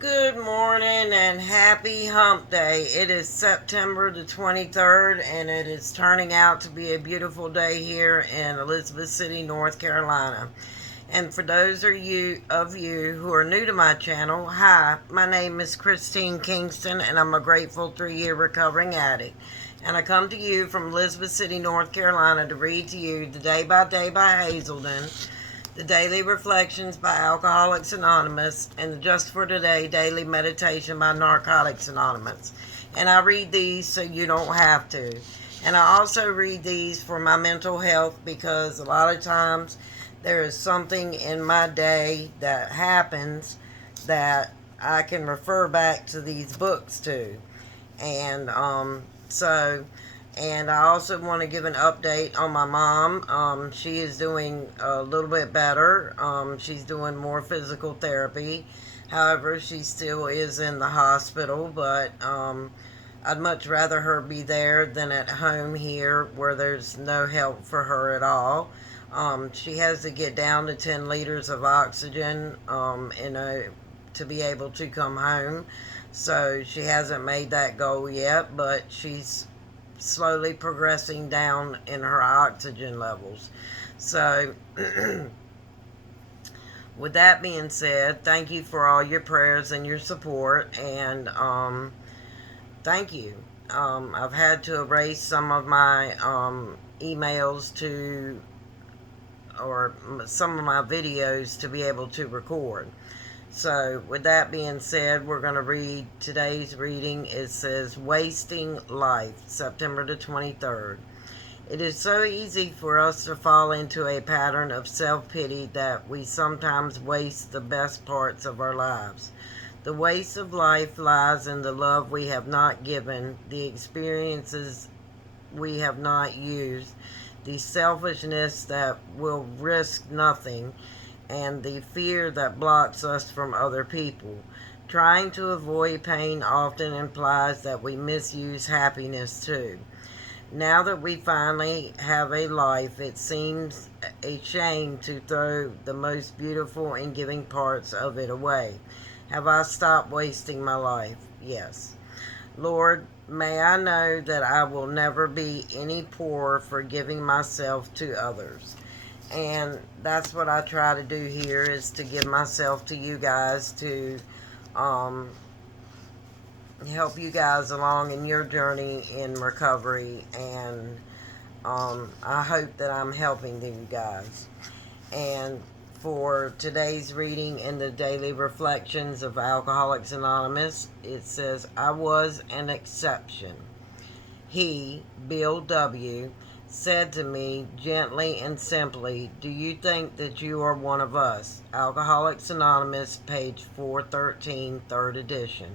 Good morning and happy hump day. It is September the 23rd and it is turning out to be a beautiful day here in Elizabeth City, North Carolina. And for those of you who are new to my channel, hi, my name is Christine Kingston and I'm a grateful 3-year recovering addict. And I come to you from Elizabeth City, North Carolina to read to you the Day by Day by Hazelden, the Daily Reflections by Alcoholics Anonymous, and the Just for Today Daily Meditation by Narcotics Anonymous. And I read these so you don't have to. And I also read these for my mental health because a lot of times there is something in my day that happens that I can refer back to these books to. And and I also want to give an update on my mom. She is doing a little bit better. She's doing more physical therapy. However, she still is in the hospital, but I'd much rather her be there than at home here where there's no help for her at all. She has to get down to 10 liters of oxygen to be able to come home. So she hasn't made that goal yet, but she's slowly progressing down in her oxygen levels. So, with that being said, thank you for all your prayers and your support, and thank you. I've had to erase some of my emails or some of my videos to be able to record. So, with that being said, we're going to read today's reading. It says, Wasting Life, September the 23rd. It is so easy for us to fall into a pattern of self-pity that we sometimes waste the best parts of our lives. The waste of life lies in the love we have not given, the experiences we have not used, the selfishness that will risk nothing, and the fear that blocks us from other people. Trying to avoid pain often implies that we misuse happiness too. Now that we finally have a life, it seems a shame to throw the most beautiful and giving parts of it away. Have I stopped wasting my life? Yes. Lord, may I know that I will never be any poorer for giving myself to others. And that's what I try to do here, is to give myself to you guys to help you guys along in your journey in recovery. And I hope that I'm helping you guys. And for today's reading in the Daily Reflections of Alcoholics Anonymous, it says, I was an exception. He, Bill W., said to me gently and simply, do you think that you are one of us? Alcoholics Anonymous, page 413, 3rd edition.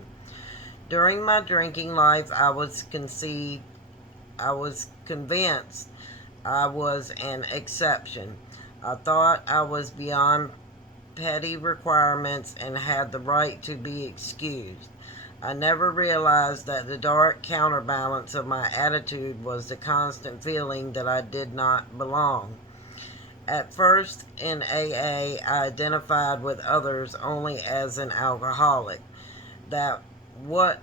During my drinking life, I was convinced I was an exception. I thought I was beyond petty requirements and had the right to be excused. I never realized that the dark counterbalance of my attitude was the constant feeling that I did not belong. At first, in AA, I identified with others only as an alcoholic. That what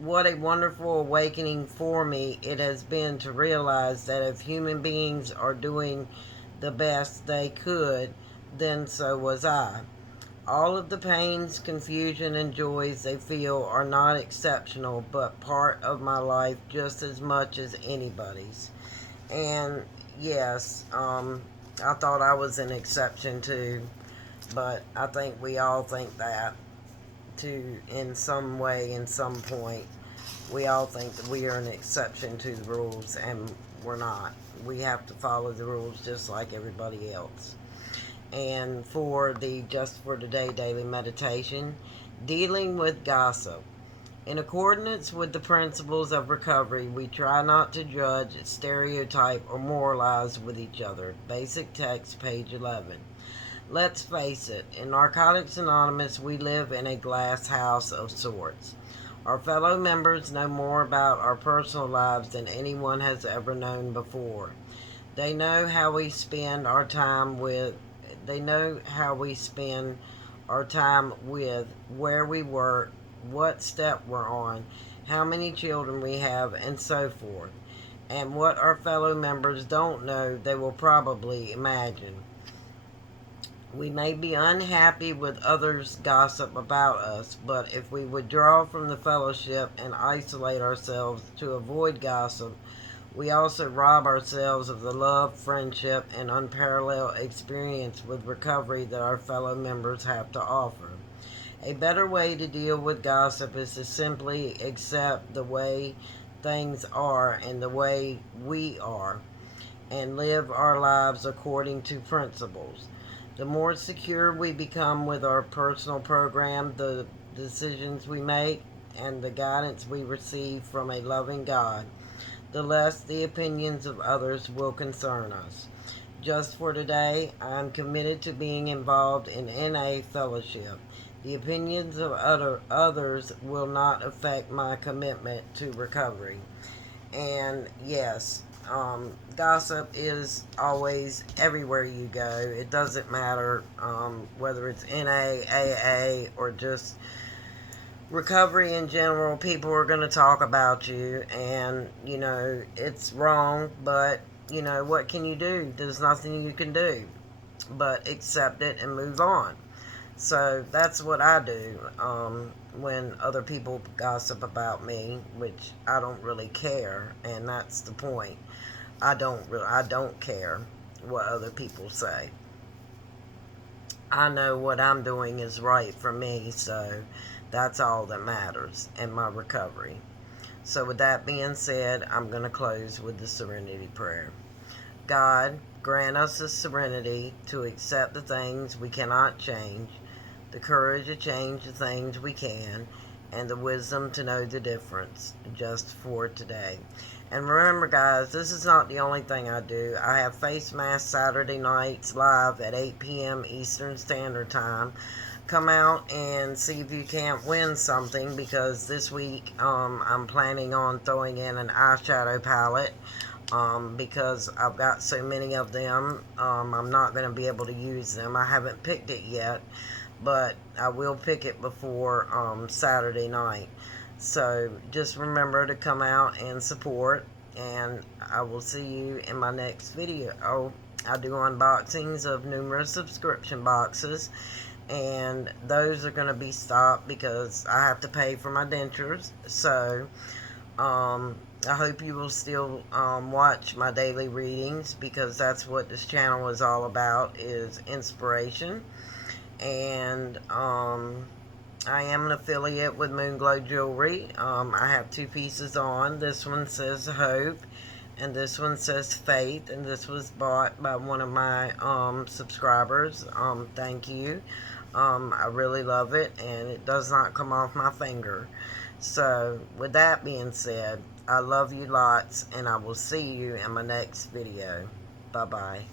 a wonderful awakening for me it has been to realize that if human beings are doing the best they could, then so was I. All of the pains, confusion, and joys they feel are not exceptional, but part of my life just as much as anybody's. And yes, I thought I was an exception too, but I think we all think that too in some way, in some point. We all think that we are an exception to the rules, and we're not. We have to follow the rules just like everybody else. And for the Just for Today Daily Meditation, dealing with gossip. In accordance with the principles of recovery, we try not to judge, stereotype, or moralize with each other. Basic text, page 11. Let's face it, in Narcotics Anonymous, we live in a glass house of sorts. Our fellow members know more about our personal lives than anyone has ever known before. They know how we spend our time with, where we work, what step we're on, how many children we have, and so forth. And what our fellow members don't know, they will probably imagine. We may be unhappy with others' gossip about us, but if we withdraw from the fellowship and isolate ourselves to avoid gossip, we also rob ourselves of the love, friendship, and unparalleled experience with recovery that our fellow members have to offer. A better way to deal with gossip is to simply accept the way things are and the way we are, and live our lives according to principles. The more secure we become with our personal program, the decisions we make, and the guidance we receive from a loving God, the less the opinions of others will concern us. Just for today, I am committed to being involved in NA fellowship. The opinions of others will not affect my commitment to recovery. And yes, gossip is always everywhere you go. It doesn't matter whether it's NA, AA, or just recovery in general. People are going to talk about you, and it's wrong, but what can you do? There's nothing you can do but accept it and move on. So that's what I do when other people gossip about me, which I don't really care, and that's the point. I don't care what other people say. I know what I'm doing is right for me, so that's all that matters in my recovery. So with that being said, I'm going to close with the Serenity Prayer. God, grant us the serenity to accept the things we cannot change, the courage to change the things we can, and the wisdom to know the difference just for today. And remember, guys, this is not the only thing I do. I have face masks Saturday nights live at 8 p.m. Eastern Standard Time. Come out and see if you can't win something, because this week I'm planning on throwing in an eyeshadow palette. Because I've got so many of them, I'm not going to be able to use them. I haven't picked it yet, but I will pick it before Saturday night. So just remember to come out and support, and I will see you in my next video. Oh, I do unboxings of numerous subscription boxes, and those are going to be stopped because I have to pay for my dentures. So I hope you will still watch my daily readings, because that's what this channel is all about, is inspiration. And I am an affiliate with Moonglow Jewelry. I have two pieces on. This one says Hope, and this one says Faith, and this was bought by one of my subscribers. Thank you. I really love it, and it does not come off my finger. So with that being said, I love you lots, and I will see you in my next video. Bye bye.